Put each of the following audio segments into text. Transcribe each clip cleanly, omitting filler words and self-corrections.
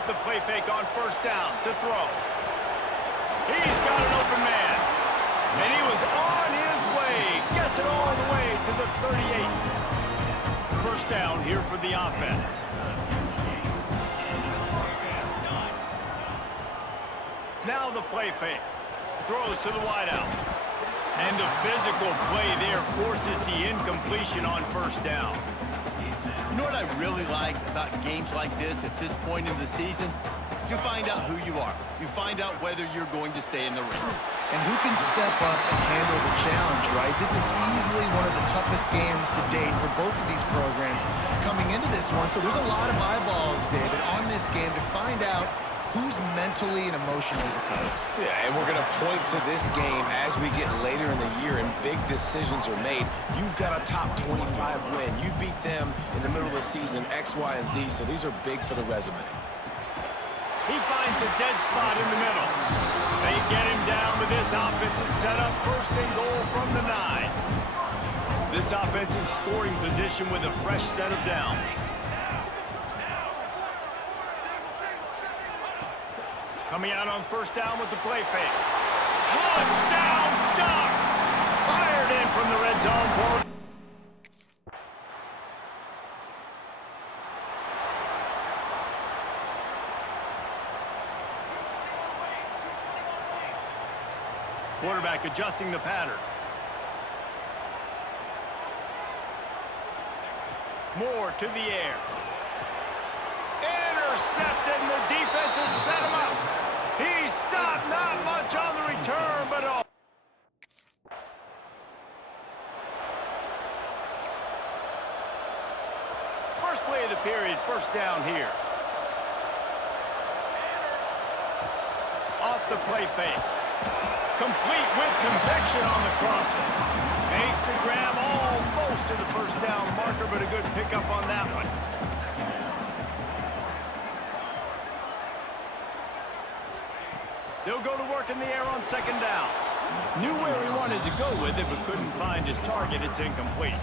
off the play fake on first down to throw. He's got an open man. And he was on his way. Gets it all the way to the 38. First down here for the offense. Now the play fake. Throws to the wideout. And the physical play there forces the incompletion on first down. You know what I really like about games like this at this point in the season? You find out who you are. You find out whether you're going to stay in the race. And who can step up and handle the challenge, right? This is easily one of the toughest games to date for both of these programs coming into this one. So there's a lot of eyeballs, David, on this game to find out who's mentally and emotionally the toughest. Yeah, and we're going to point to this game as we get later in the year and big decisions are made. You've got a top 25 win. You beat them in the middle of the season, X, Y, and Z, so these are big for the resume. He finds a dead spot in the middle. They get him down with this offensive setup. First and goal from the 9. This offense in scoring position with a fresh set of downs. Coming out on first down with the play fake. Touchdown Ducks! Fired in from the red zone for... Quarterback adjusting the pattern. Moore to the air. Intercepted, and the defense has set him up. He stopped, not much on the return, but oh. First play of the period, first down here. Off the play fake. Complete with conviction on the crosser. Makes the grab almost to the first down marker, but a good pickup on that one. They'll go to work in the air on second down. Knew where he wanted to go with it, but couldn't find his target. It's incomplete.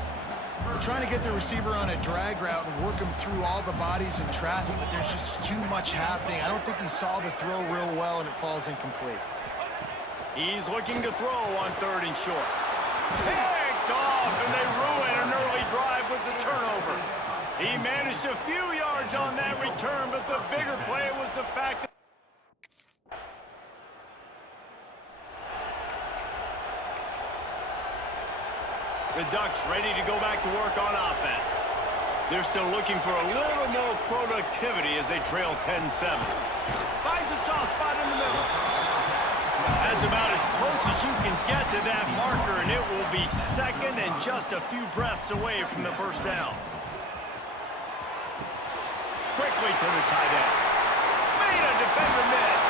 They're trying to get the receiver on a drag route and work him through all the bodies in traffic, but there's just too much happening. I don't think he saw the throw real well, and it falls incomplete. He's looking to throw on third and short. Picked off, and they ruin an early drive with the turnover. He managed a few yards on that return, but the bigger play was the fact that the Ducks ready to go back to work on offense. They're still looking for a little more productivity as they trail 10-7. Finds a soft spot in the middle. That's about as close as you can get to that marker, and it will be second and just a few breaths away from the first down. Quickly to the tight end. Made a defender miss.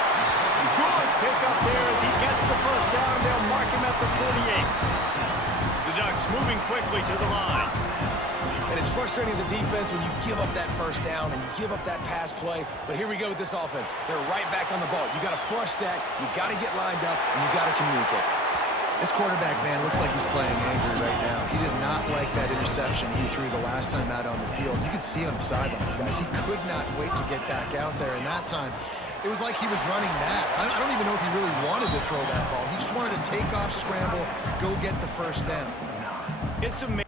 Good pickup there as he gets the first down. They'll mark him at the 48. The Ducks moving quickly to the line. And it's frustrating as a defense when you give up that first down and you give up that pass play. But here we go with this offense. They're right back on the ball. You got to flush that. You got to get lined up, and you got to communicate. This quarterback, man, looks like he's playing angry right now. He did not like that interception he threw the last time out on the field. You could see on the sidelines, guys. He could not wait to get back out there, and that time it was like he was running mad. I don't even know if he really wanted to throw that ball. He just wanted to take off, scramble, go get the first down. It's amazing.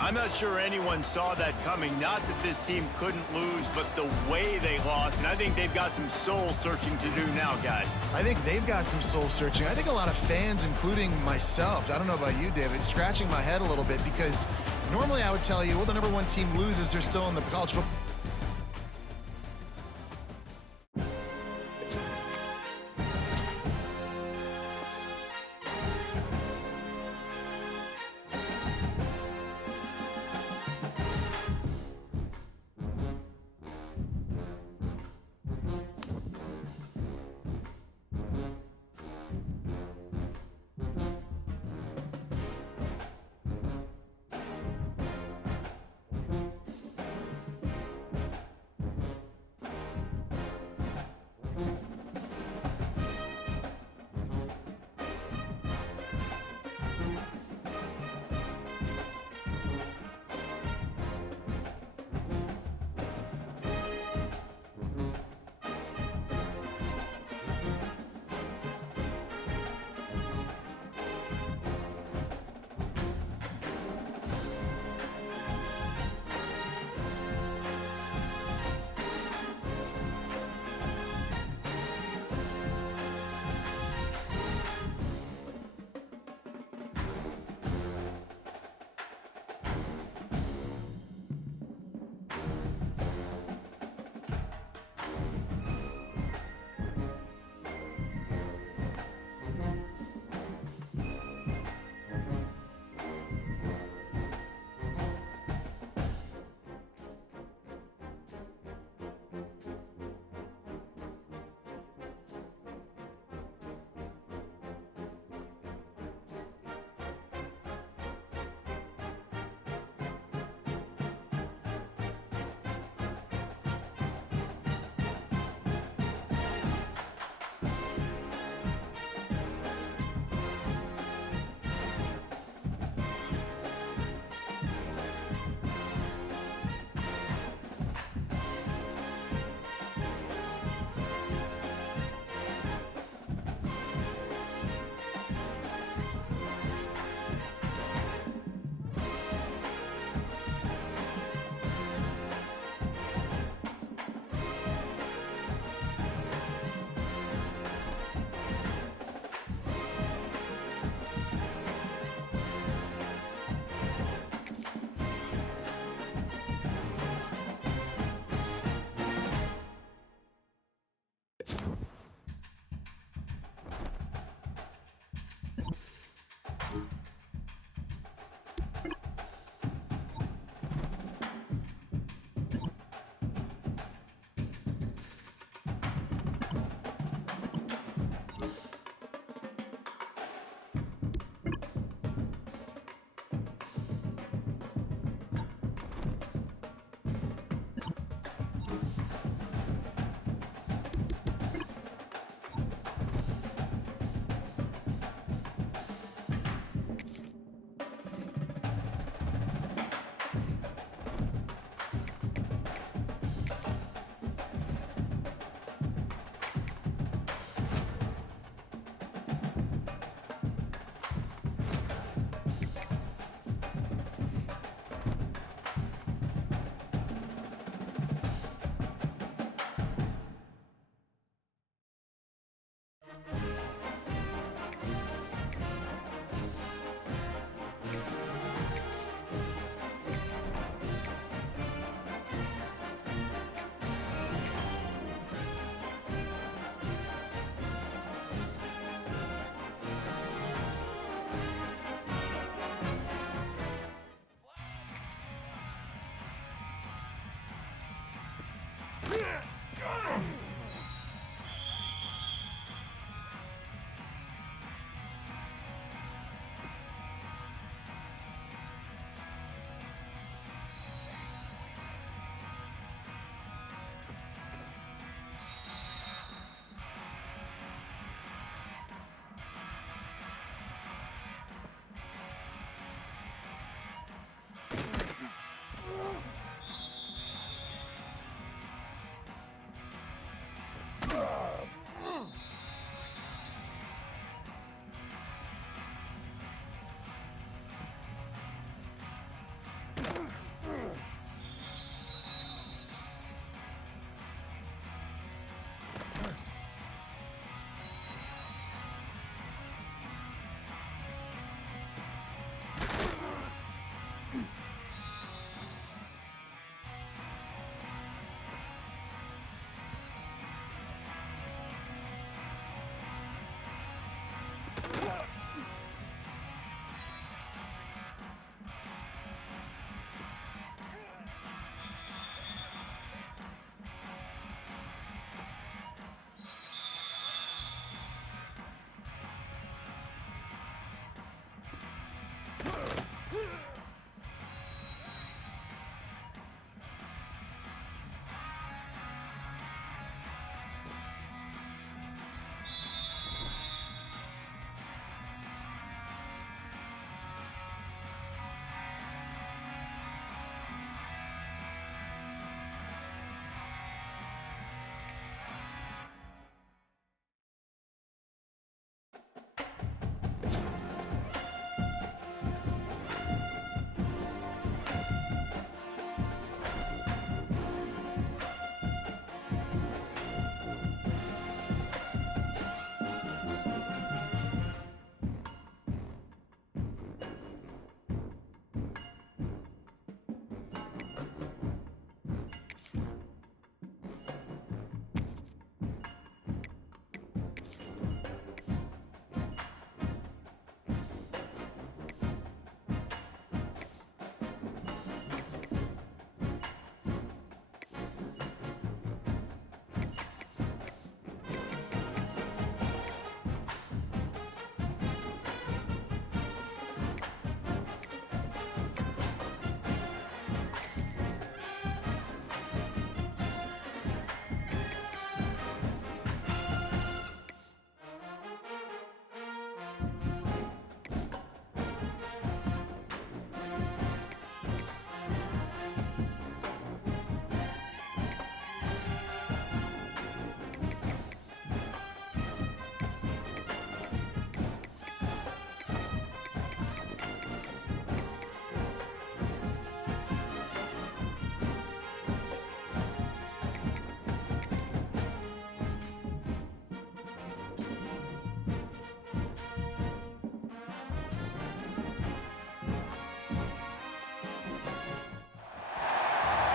I'm not sure anyone saw that coming. Not that this team couldn't lose, but the way they lost. And I think they've got some soul-searching to do now, guys. I think they've got some soul-searching. I think a lot of fans, including myself, I don't know about you, David, scratching my head a little bit because normally I would tell you, well, the number one team loses, they're still in the college football.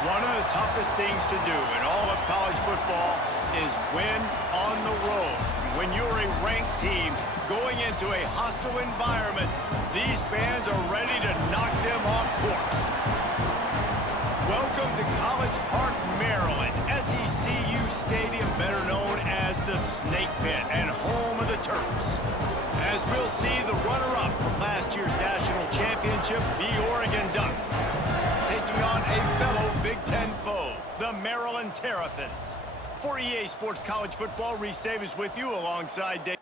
One of the toughest things to do in all of college football is win on the road. When you're a ranked team going into a hostile environment, these fans are ready to knock them off course. Welcome to College Park, Maryland, SECU Stadium, better known as the Snake Pit and home of the Terps. As we'll see the runner-up from last year's national championship, the Oregon Ducks, taking on a fellow Big Ten foe, the Maryland Terrapins. For EA Sports College Football, Reese Davis with you alongside Dave.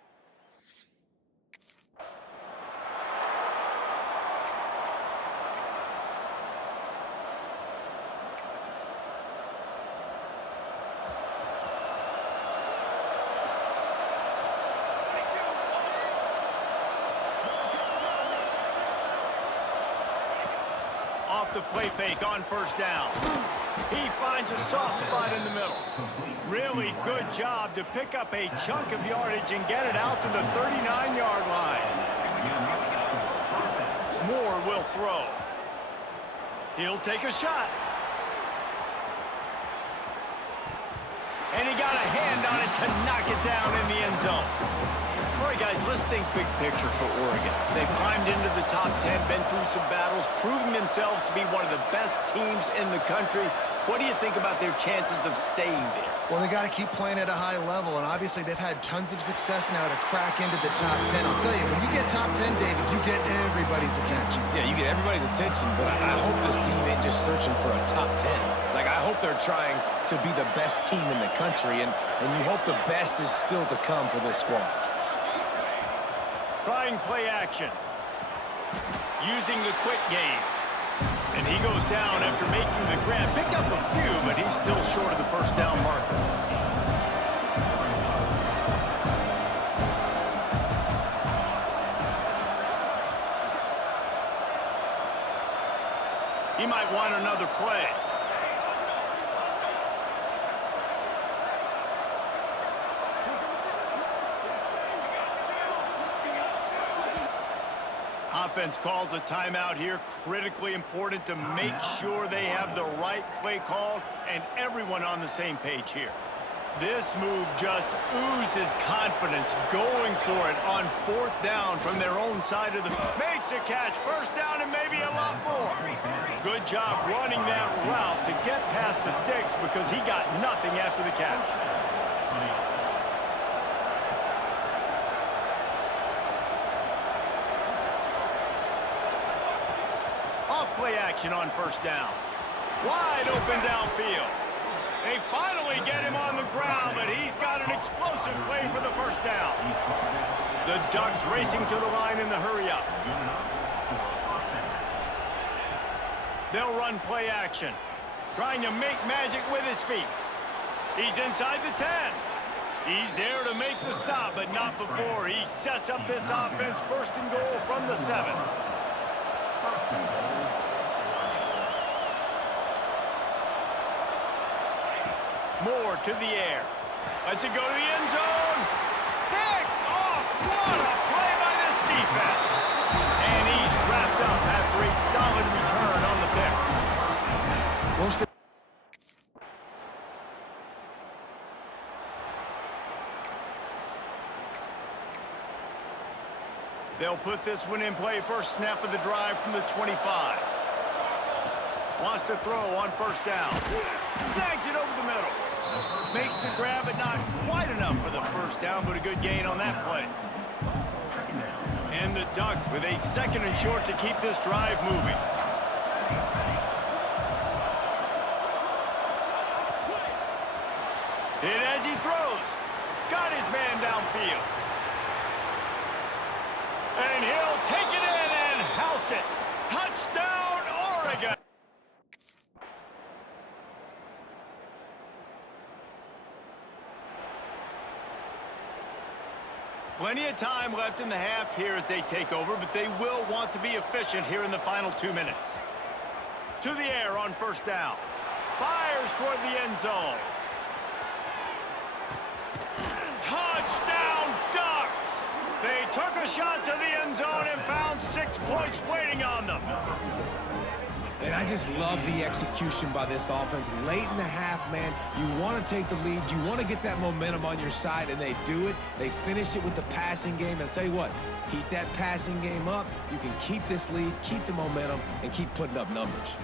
Off the play fake on first down. He finds a soft spot in the middle. Really good job to pick up a chunk of yardage and get it out to the 39-yard line. Moore will throw. He'll take a shot. And he got a hand on it to knock it down in the end zone. All right, guys, let's think big picture for Oregon. They've climbed into the top 10, been through some battles, proving themselves to be one of the best teams in the country. What do you think about their chances of staying there? Well, they got to keep playing at a high level, and obviously they've had tons of success now to crack into the top 10. I'll tell you, when you get top 10, David, you get everybody's attention. Yeah, you get everybody's attention, but I hope this team ain't just searching for a top 10. Like, I hope they're trying to be the best team in the country, and you hope the best is still to come for this squad. Trying play action. Using the quick game. And he goes down after making the grab. Picked up a few, but he's still short of the first down marker. He might want another play. Offense calls a timeout here. Critically important to make sure they have the right play called and everyone on the same page here. This move just oozes confidence, going for it on fourth down from their own side of the... Makes a catch, first down and maybe a lot more. Good job running that route to get past the sticks because he got nothing after the catch. Play action on first down. Wide open downfield. They finally get him on the ground, but he's got an explosive play for the first down. The Ducks racing to the line in the hurry-up. They'll run play action, trying to make magic with his feet. He's inside the 10. He's there to make the stop, but not before he sets up this offense first and goal from the 7. Moore to the air. Lets it go to the end zone. Picked off. What a play by this defense. And he's wrapped up after a solid return on the pick. They'll put this one in play. First snap of the drive from the 25. Wants to throw on first down. Snags it over the middle. Makes the grab, but not quite enough for the first down, but a good gain on that play. And the Ducks with a second and short to keep this drive moving. Hit as he throws. Got his man downfield. And he'll take it in and house it. Touchdown, Oregon. Plenty of time left in the half here as they take over, but they will want to be efficient here in the final 2 minutes. To the air on first down. Fires toward the end zone. Touchdown, Ducks! They took a shot to the end zone and found 6 points waiting on them. And I just love the execution by this offense. Late in the half, man, you want to take the lead. You want to get that momentum on your side, and they do it. They finish it with the passing game. And I'll tell you what, keep that passing game up. You can keep this lead, keep the momentum, and keep putting up numbers.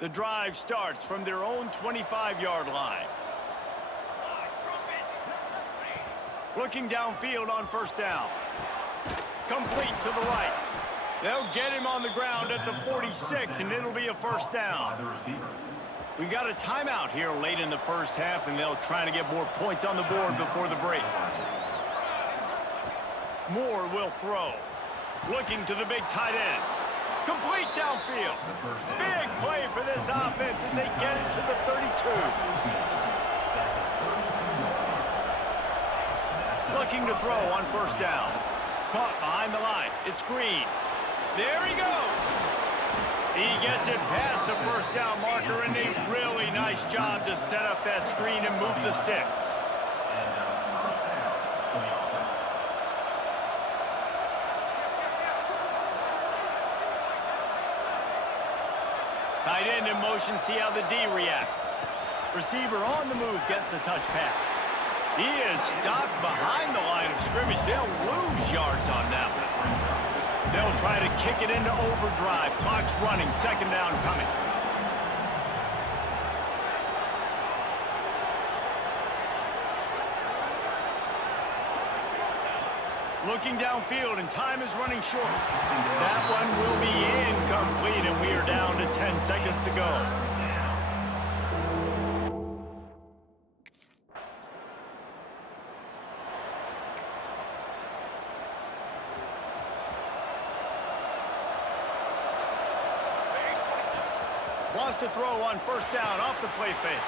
The drive starts from their own 25-yard line. Looking downfield on first down. Complete to the right. They'll get him on the ground at the 46, and it'll be a first down. We got a timeout here late in the first half, and they'll try to get more points on the board before the break. Moore will throw. Looking to the big tight end. Complete downfield. Big play for this offense as they get it to the 32. Looking to throw on first down. Caught behind the line. It's Green. There he goes. He gets it past the first down marker, and a really nice job to set up that screen and move the sticks. Tight end in motion, see how the D reacts. Receiver on the move gets the touch pass. He is stopped behind the line of scrimmage. They'll lose yards on that one. They'll try to kick it into overdrive. Clock's running, second down coming. Looking downfield, and time is running short. That one will be incomplete, and we are down to 10 seconds to go. Wants to throw on first down off the play fake.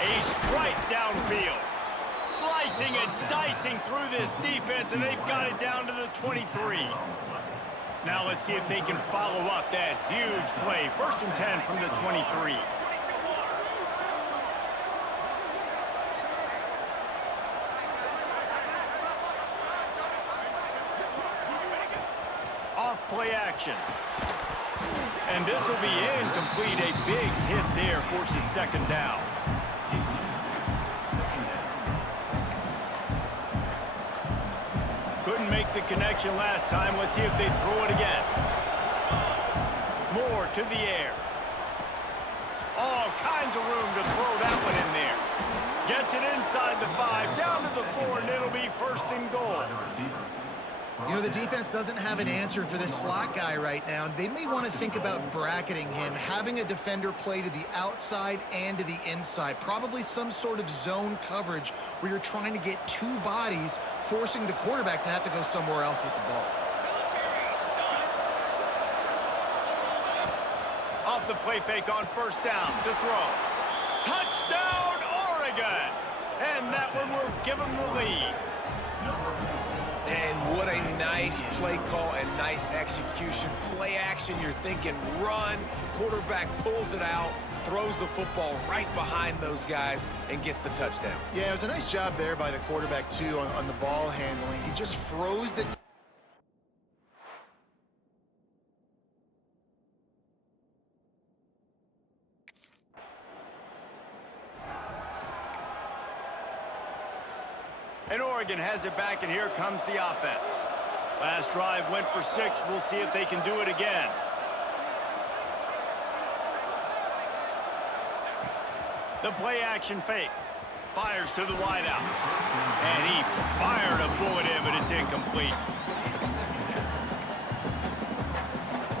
A strike downfield. Slicing and dicing through this defense, and they've got it down to the 23. Now let's see if they can follow up that huge play. First and 10 from the 23. Off play action. And this will be incomplete. A big hit there forces second down. Couldn't make the connection last time. Let's see if they throw it again. Moore to the air. All kinds of room to throw that one in there. Gets it inside the 5, down to the 4, and it'll be first and goal. You know, the defense doesn't have an answer for this slot guy right now. They may want to think about bracketing him, having a defender play to the outside and to the inside. Probably some sort of zone coverage where you're trying to get two bodies, forcing the quarterback to have to go somewhere else with the ball. Off the play fake on first down to throw. Touchdown, Oregon! And that one will give them the lead. And what a nice play call and nice execution. Play action, you're thinking run. Quarterback pulls it out, throws the football right behind those guys, and gets the touchdown. Yeah, it was a nice job there by the quarterback, too, on the ball handling. He just froze the... And Oregon has it back, and here comes the offense. Last drive went for 6. We'll see if they can do it again. The play action fake. Fires to the wideout. And he fired a bullet in, but it's incomplete.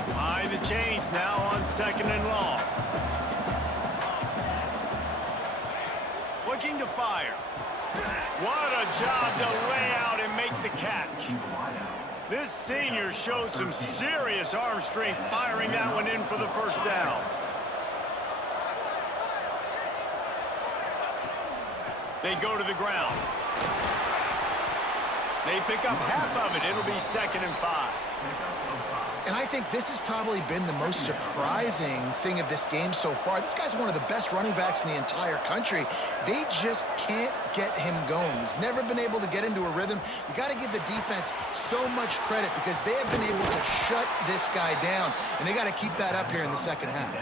Behind the chains now on second and long. Looking to fire. What a job to lay out and make the catch. This senior showed some serious arm strength firing that one in for the first down. They go to the ground. They pick up half of it. It'll be second and 5. And I think this has probably been the most surprising thing of this game so far. This guy's one of the best running backs in the entire country. They just can't get him going. He's never been able to get into a rhythm. You got to give the defense so much credit because they have been able to shut this guy down, and they got to keep that up here in the second half.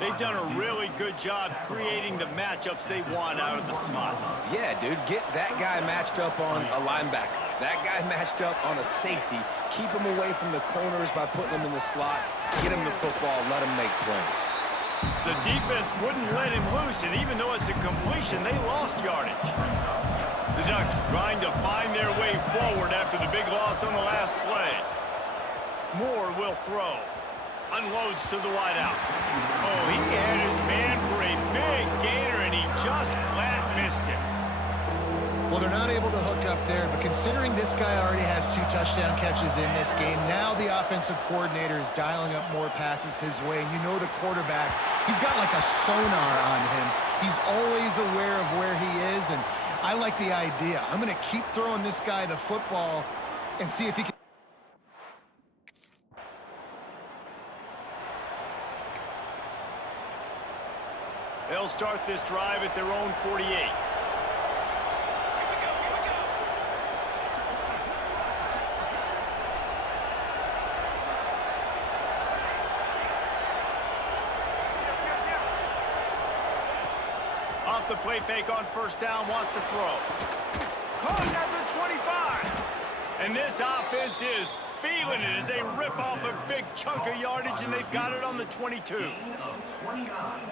They've done a really good job creating the matchups they want out of the slot. Yeah, dude, get that guy matched up on a linebacker. That guy matched up on a safety. Keep him away from the corners by putting him in the slot. Get him the football, let him make plays. The defense wouldn't let him loose, and even though it's a completion, they lost yardage. The Ducks trying to find their way forward after the big loss on the last play. Moore will throw. Unloads to the wideout. Oh, he had his man for a big gainer, and he just flat missed it. Well, they're not able to hook up there, but considering this guy already has 2 touchdown catches in this game, now the offensive coordinator is dialing up more passes his way. And you know the quarterback, he's got like a sonar on him. He's always aware of where he is, and I like the idea. I'm going to keep throwing this guy the football and see if he can. They'll start this drive at their own 48. Off the play fake on first down, wants to throw. Caught at the 25. And this offense is feeling it as they rip off a big chunk of yardage, and they've got it on the 22.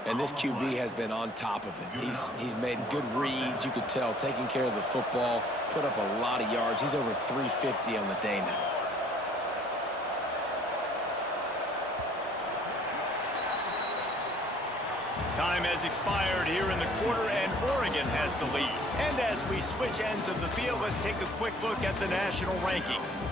And this QB has been on top of it. He's made good reads, you could tell, taking care of the football, put up a lot of yards. He's over 350 on the day now. Time has expired here in the quarter, and Oregon has the lead. And as we switch ends of the field, let's take a quick look at the national rankings.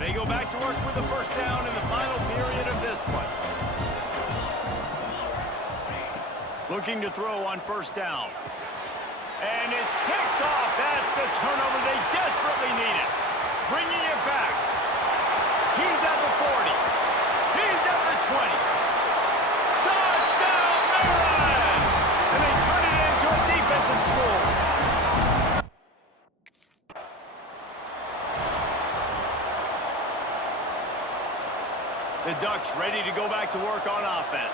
They go back to work with the first down in the final period of this one. Looking to throw on first down. And it's picked off. That's the turnover they desperately needed. Bringing it back. He's at the 40. He's at the 20. Touchdown, Maryland! And they turn it into a defensive score. The Ducks ready to go back to work on offense.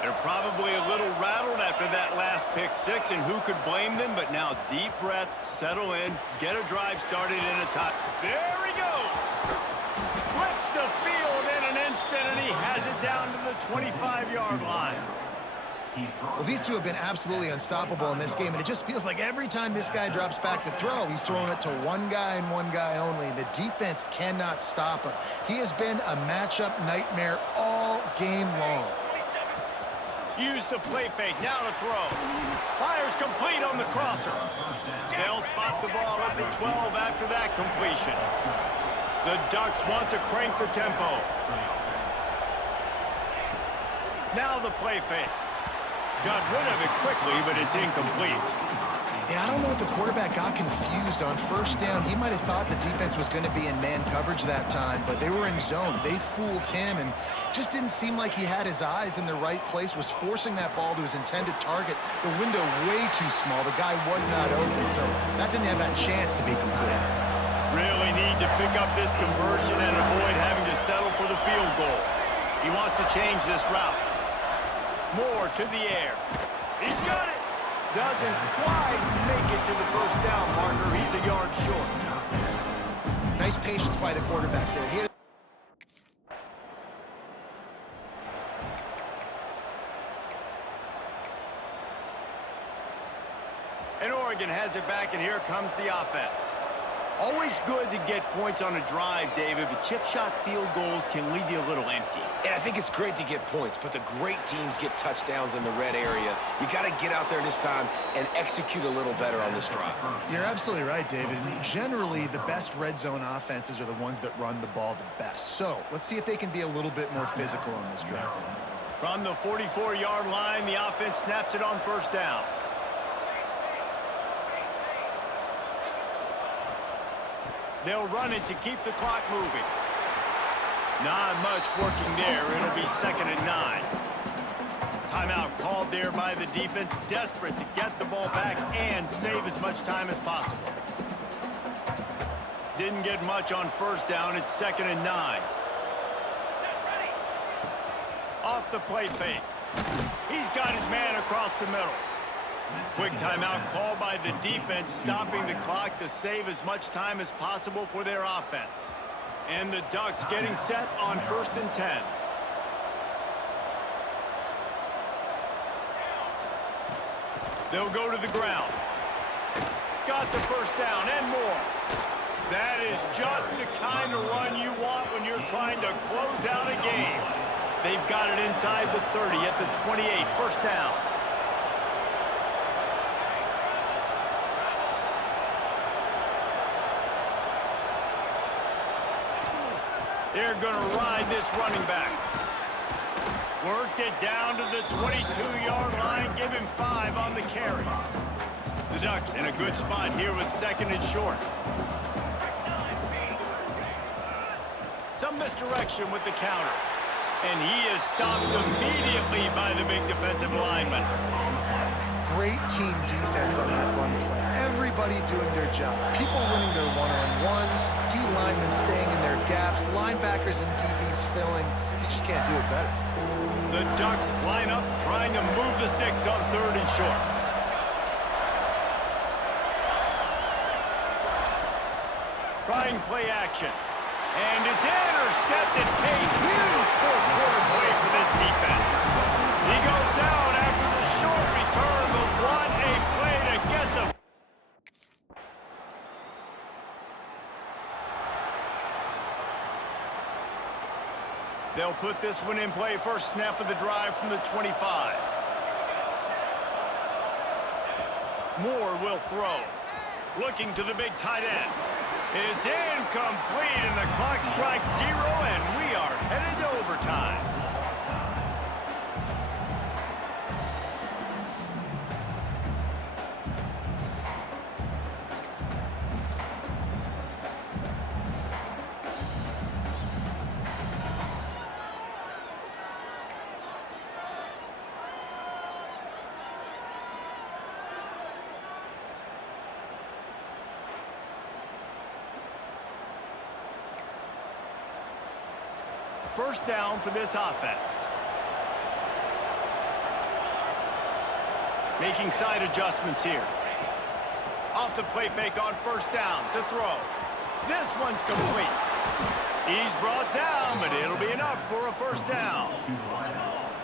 They're probably a little rattled after that last pick six, and who could blame them? But now deep breath, settle in, get a drive started in a time. There he goes! Flips the field in an instant, and he has it down to the 25-yard line. Well, these two have been absolutely unstoppable in this game, and it just feels like every time this guy drops back to throw, he's throwing it to one guy and one guy only. The defense cannot stop him. He has been a matchup nightmare all game long. Use the play fake, now to throw. Fires complete on the crosser. They'll spot the ball at the 12 after that completion. The Ducks want to crank the tempo. Now the play fake. Got rid of it quickly, but it's incomplete. Yeah, I don't know if the quarterback got confused on first down. He might have thought the defense was going to be in man coverage that time, but they were in zone. They fooled him, and just didn't seem like he had his eyes in the right place, was forcing that ball to his intended target. The window way too small. The guy was not open, so that didn't have that chance to be complete. Really need to pick up this conversion and avoid having to settle for the field goal. He wants to change this route. Moore to the air. He's got it. Doesn't quite make it to the first down marker. He's a yard short. Nice patience by the quarterback there. And Oregon has it back, and here comes the offense. Always good to get points on a drive, David, but chip shot field goals can leave you a little empty. And I think it's great to get points, but the great teams get touchdowns in the red area. You got to get out there this time and execute a little better on this drive. You're absolutely right, David. And generally, the best red zone offenses are the ones that run the ball the best. So let's see if they can be a little bit more physical on this drive. From the 44-yard line, the offense snaps it on first down. They'll run it to keep the clock moving. Not much working there. It'll be 2nd and 9. Timeout called there by the defense, desperate to get the ball back and save as much time as possible. Didn't get much on first down. It's 2nd and 9. Off the play fake. He's got his man across the middle. Quick timeout called by the defense, stopping the clock to save as much time as possible for their offense. And the Ducks getting set on 1st and 10. They'll go to the ground. Got the first down and more. That is just the kind of run you want when you're trying to close out a game. They've got it inside the 30 at the 28, first down. They're going to ride this running back. Worked it down to the 22-yard line. Give him 5 on the carry. The Ducks in a good spot here with 2nd and short. Some misdirection with the counter. And he is stopped immediately by the big defensive lineman. Great team defense on that run play. Everybody doing their job. People winning their one-on-ones, D linemen staying in their gaps, linebackers and DBs filling. You just can't do it better. The Ducks line up, trying to move the sticks on 3rd and short. Trying play action. And it's intercepted. A huge fourth-quarter play for this defense. He goes down after the short return, but what a play to get the... They'll put this one in play. First snap of the drive from the 25. Moore will throw. Looking to the big tight end. It's incomplete, and the clock strikes 0, and we are headed to overtime. First down for this offense. Making side adjustments here. Off the play fake on first down to throw. This one's complete. He's brought down, but it'll be enough for a first down.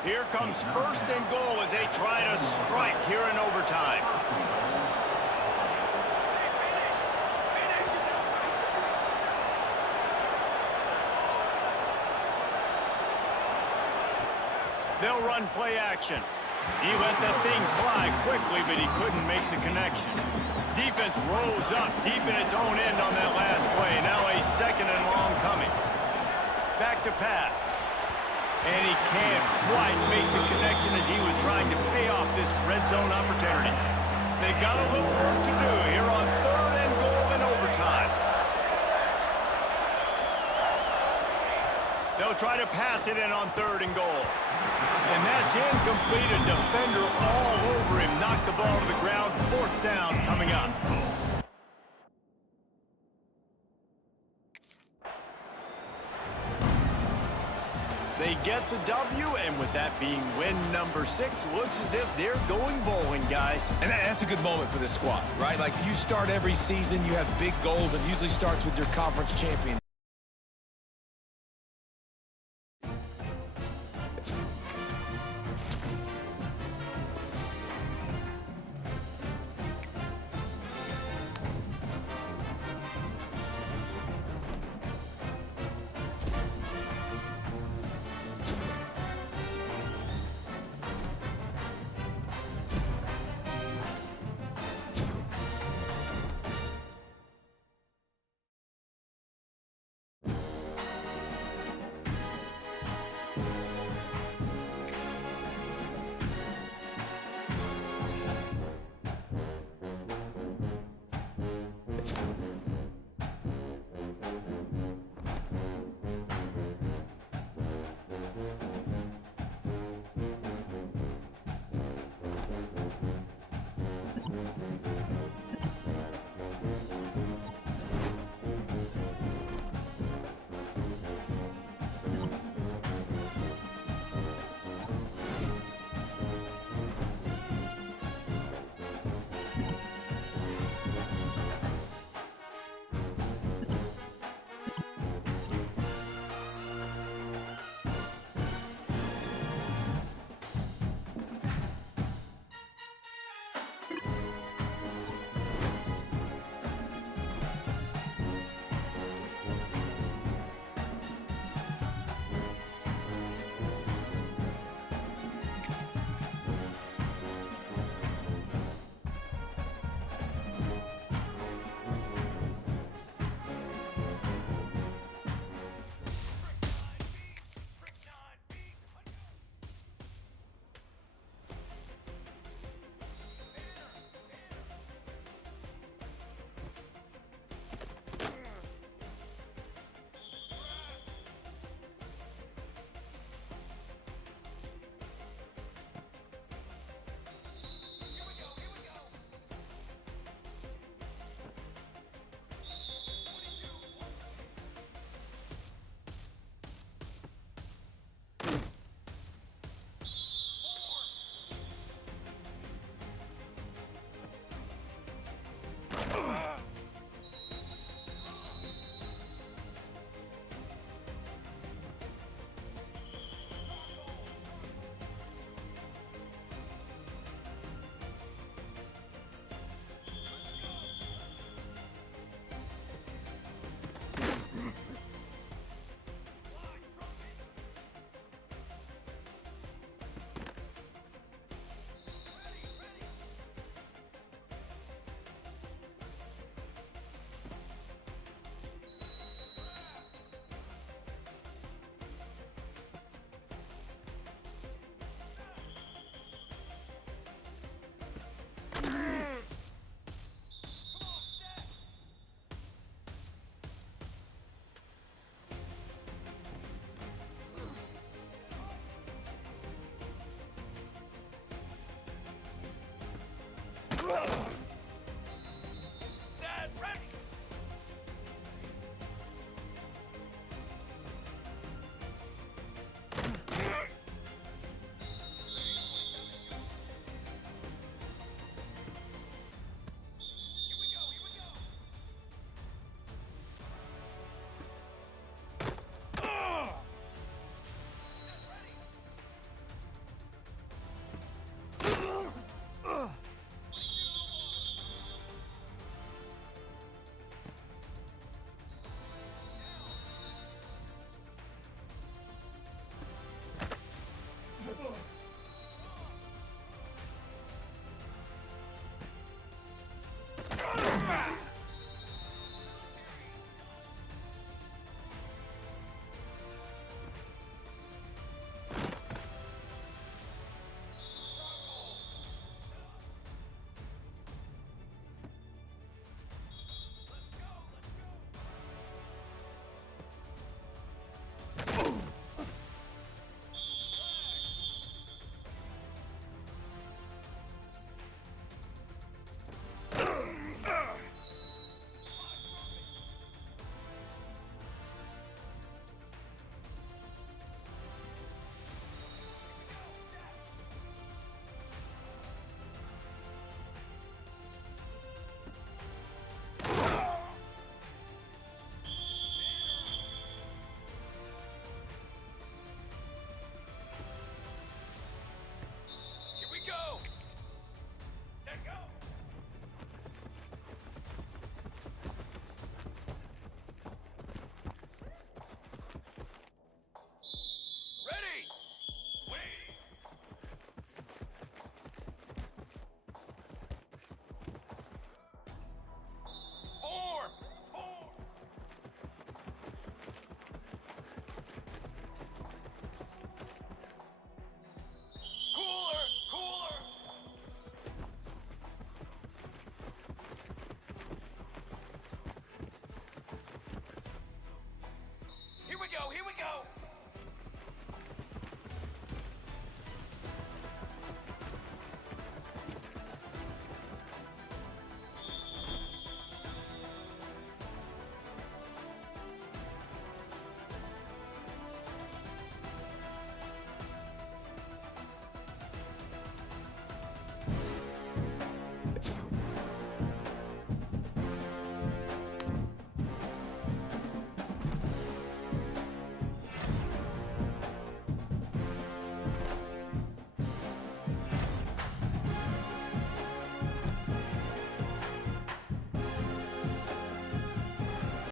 Here comes 1st and goal as they try to strike here in overtime. They'll run play action. He let that thing fly quickly, but he couldn't make the connection. Defense rose up deep in its own end on that last play. Now a 2nd and long coming. Back to pass. And he can't quite make the connection as he was trying to pay off this red zone opportunity. They got a little work to do here on 3rd and goal in overtime. They'll try to pass it in on 3rd and goal. And that's incomplete. A defender all over him. Knocked the ball to the ground. 4th down coming up. They get the W, and with that being win number 6, looks as if they're going bowling, guys. And that's a good moment for this squad, right? Like, you start every season, you have big goals. It usually starts with your conference champion.